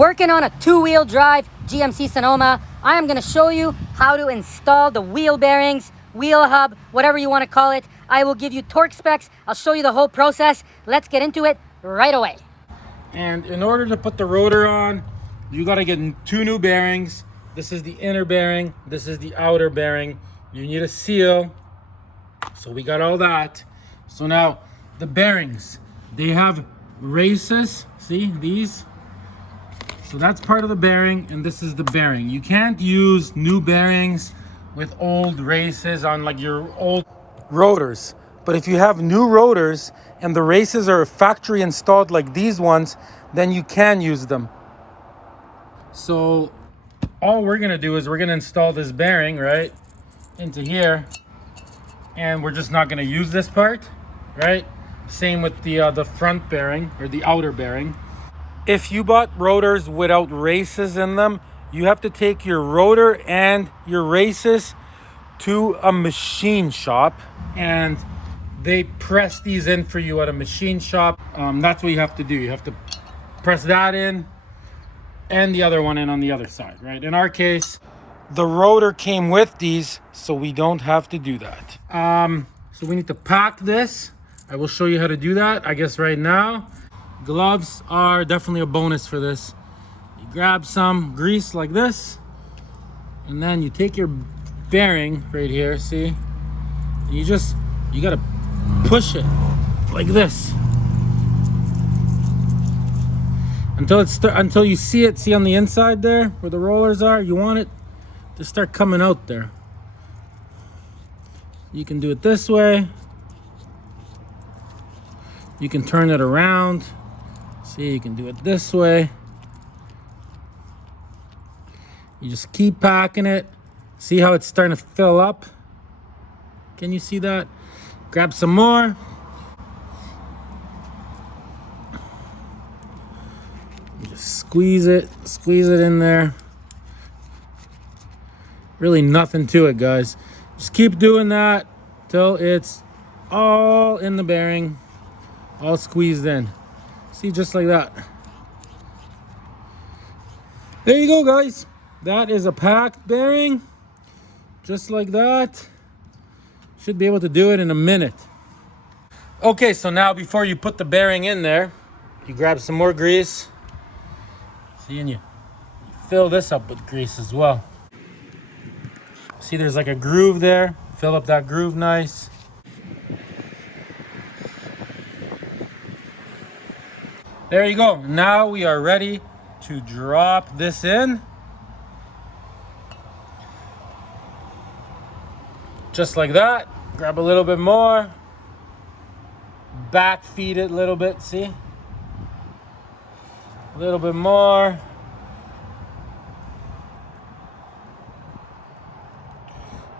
Working on a two-wheel drive GMC Sonoma, I am going to show you how to install the wheel bearings, wheel hub, whatever you want to call it. I will give you torque specs. I'll show you the whole process. Let's get into it right away. And in order to put the rotor on, you got to get two new bearings. This is the inner bearing, this is the outer bearing. You need a seal. So we got all that. So now the bearings, they have races. See these? So that's part of the bearing, and this is the bearing. You can't use new bearings with old races on like your old rotors. But if you have new rotors and the races are factory installed like these ones, then you can use them. So all we're gonna do is we're gonna install this bearing right into here, and we're just not gonna use this part, right? Same with the front bearing or the outer bearing. If you bought rotors without races in them, you have to take your rotor and your races to a machine shop, and they press these in for you at a machine shop. That's what you have to do. You have to press that in and the other one in on the other side, right? In our case, the rotor came with these, so we don't have to do that. So we need to pack this. I will show you how to do that, I guess right now. Gloves are definitely a bonus for this. You grab some grease like this, and then you take your bearing right here, see? And you gotta push it like this until you see it. See on the inside there where the rollers are, you want it to start coming out there. You can do it this way. You can turn it around. See, you can do it this way. You just keep packing it. See how it's starting to fill up? Can you see that? Grab some more. Just squeeze it in there. Really nothing to it, guys. Just keep doing that till it's all in the bearing, all squeezed in. See, just like that. There you go, guys. That is a packed bearing, just like that. Should be able to do it in a minute. Okay, so now before you put the bearing in there, you grab some more grease. See, and you fill this up with grease as well. See, there's like a groove there. Fill up that groove nice. There you go. Now we are ready to drop this in. Just like that. Grab a little bit more. Back feed it a little bit, see? A little bit more.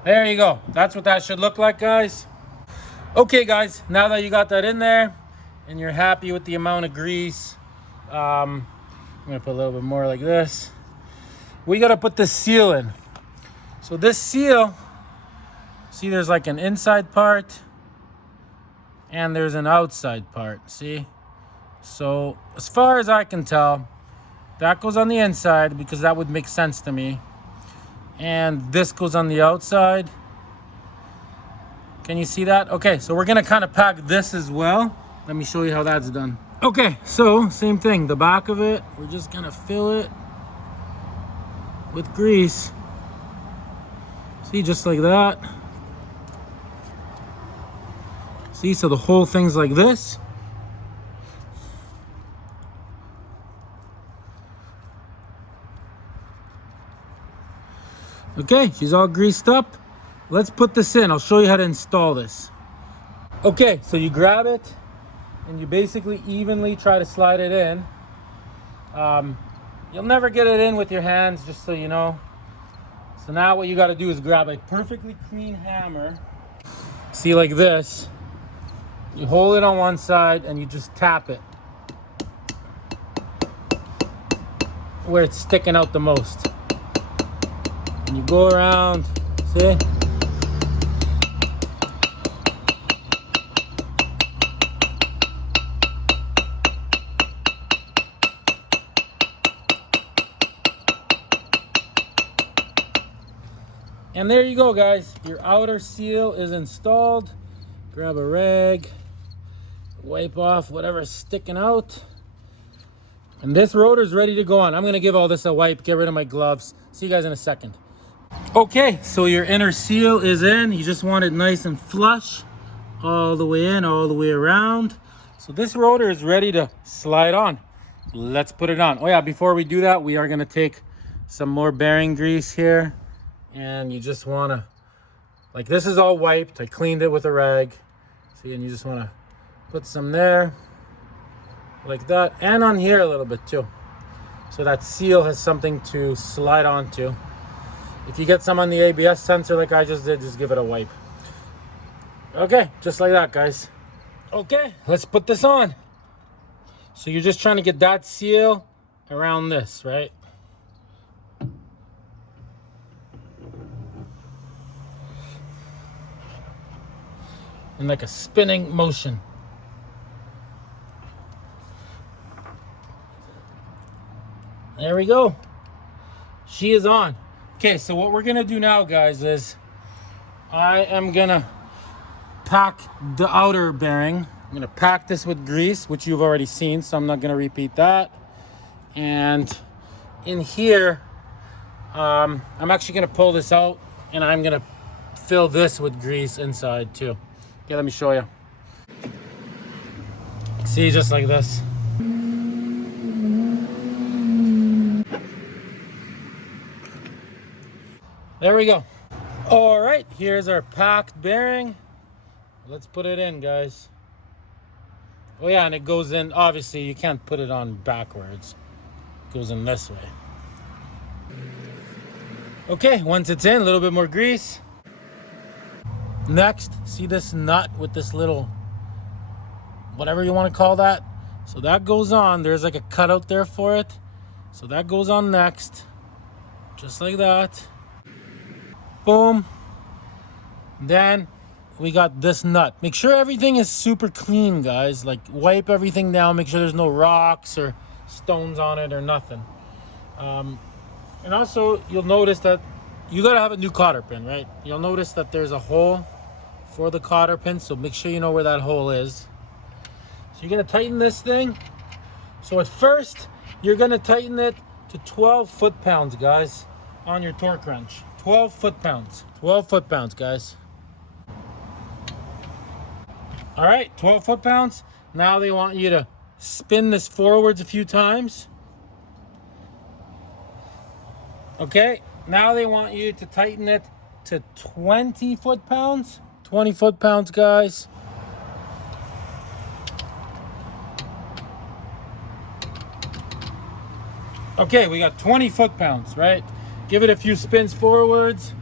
There you go. That's what that should look like, guys. Okay, guys, now that you got that in there and you're happy with the amount of grease, I'm gonna put a little bit more like this. We gotta put the seal in. So this seal, see, there's like an inside part and there's an outside part, see? So as far as I can tell, that goes on the inside because that would make sense to me. And this goes on the outside. Can you see that? Okay, so we're gonna kind of pack this as well. Let me show you how that's done. Okay, so same thing, the back of it, we're just gonna fill it with grease. See, just like that. See, so the whole thing's like this. Okay, she's all greased up. Let's put this in. I'll show you how to install this. Okay, so you grab it and you basically evenly try to slide it in. You'll never get it in with your hands, just so you know. So now what you got to do is grab a perfectly clean hammer. See, like this. You hold it on one side and you just tap it where it's sticking out the most. And you go around, see? And there you go, guys. Your outer seal is installed. Grab a rag, wipe off whatever's sticking out. And this rotor is ready to go on. I'm gonna give all this a wipe, get rid of my gloves. See you guys in a second. Okay, so your inner seal is in. You just want it nice and flush all the way in, all the way around. So this rotor is ready to slide on. Let's put it on. Oh yeah, before we do that, we are gonna take some more bearing grease here. And you just wanna, like, this is all wiped. I cleaned it with a rag. See, and you just wanna put some there, like that, and on here a little bit too. So that seal has something to slide onto. If you get some on the ABS sensor like I just did, just give it a wipe. Okay, just like that, guys. Okay, let's put this on. So you're just trying to get that seal around this, right? In like a spinning motion. There we go. She is on. Okay, so what we're gonna do now, guys, is I am gonna pack the outer bearing. I'm gonna pack this with grease, which you've already seen, so I'm not gonna repeat that. And in here, I'm actually gonna pull this out and I'm gonna fill this with grease inside too. Okay, let me show you. See, just like this. There we go. All right, here's our packed bearing. Let's put it in, guys. Oh yeah, and it goes in, obviously you can't put it on backwards. It goes in this way. Okay, once it's in, a little bit more grease. Next, see this nut with this little, whatever you want to call that? So that goes on, there's like a cutout there for it. So that goes on next, just like that. Boom. Then we got this nut. Make sure everything is super clean, guys. Like, wipe everything down, make sure there's no rocks or stones on it or nothing. And also, you'll notice that you gotta have a new cotter pin, right? You'll notice that there's a hole for the cotter pin, so make sure you know where that hole is. So you're gonna tighten this thing. So at first, you're gonna tighten it to 12 foot-pounds, guys, on your torque wrench. 12 foot-pounds. 12 foot-pounds, guys. All right, 12 foot-pounds. Now they want you to spin this forwards a few times. Okay, now they want you to tighten it to 20 foot-pounds. 20 foot-pounds, guys. Okay, we got 20 foot-pounds, right? Give it a few spins forwards.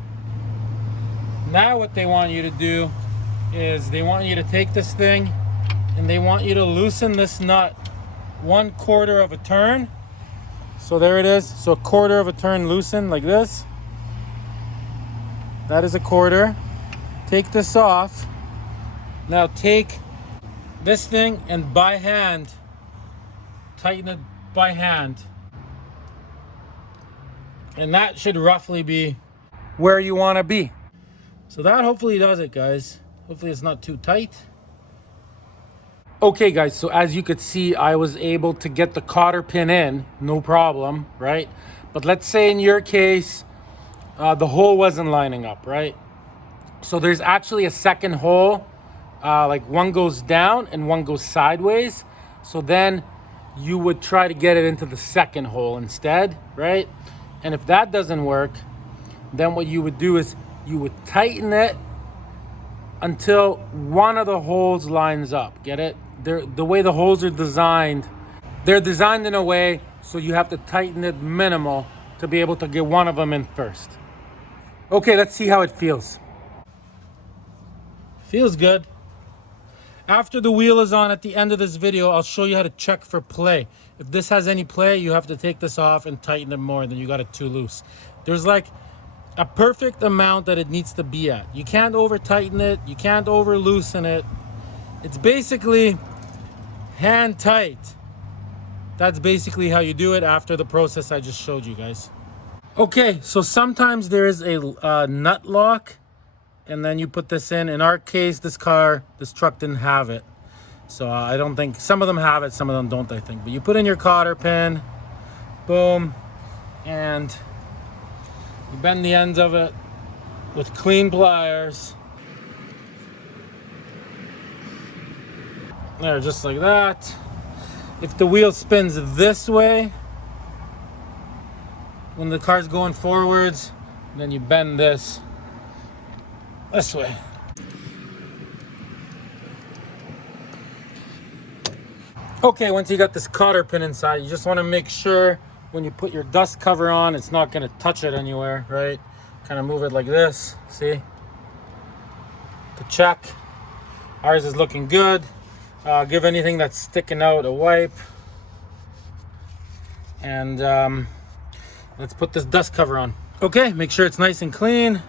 Now what they want you to do is they want you to take this thing and they want you to loosen this nut 1/4 of a turn. So there it is. So 1/4 of a turn loosen like this. That is 1/4. Take this off. Now take this thing and by hand, tighten it by hand. And that should roughly be where you want to be. So that hopefully does it, guys. Hopefully it's not too tight. Okay, guys, so as you could see, I was able to get the cotter pin in, no problem, right? But let's say in your case, the hole wasn't lining up, right? So there's actually a second hole, like one goes down and one goes sideways. So then you would try to get it into the second hole instead, right? And if that doesn't work, then what you would do is you would tighten it until one of the holes lines up. Get it? The way the holes are designed, they're designed in a way so you have to tighten it minimal to be able to get one of them in first. Okay, let's see how it feels. Feels good. After the wheel is on at the end of this video, I'll show you how to check for play. If this has any play, you have to take this off and tighten it more, then you got it too loose. There's like a perfect amount that it needs to be at. You can't over tighten it, you can't over loosen it. It's basically hand tight. That's basically how you do it after the process I just showed you guys. Okay, so sometimes there is a nut lock, and then you put this in. In our case, this truck didn't have it. So I don't think, some of them have it, some of them don't, I think. But you put in your cotter pin, boom, and you bend the ends of it with clean pliers. There, just like that. If the wheel spins this way, when the car's going forwards, then you bend this way. Okay, once you got this cotter pin inside, you just want to make sure when you put your dust cover on, it's not going to touch it anywhere, right? Kind of move it like this, see? To check. Ours is looking good. Give anything that's sticking out a wipe. And let's put this dust cover on. Okay, make sure it's nice and clean.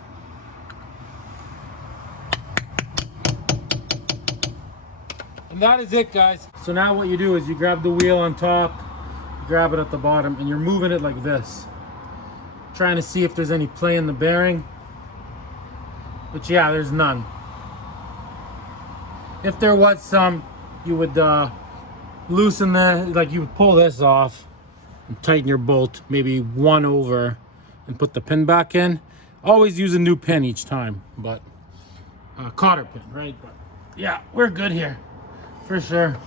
And that is it, guys. So now what you do is you grab the wheel on top, grab it at the bottom, and you're moving it like this. Trying to see if there's any play in the bearing. But yeah, there's none. If there was some, you would loosen you would pull this off and tighten your bolt, maybe one over, and put the pin back in. Always use a new pin each time, but cotter pin, right? But yeah, we're good here for sure.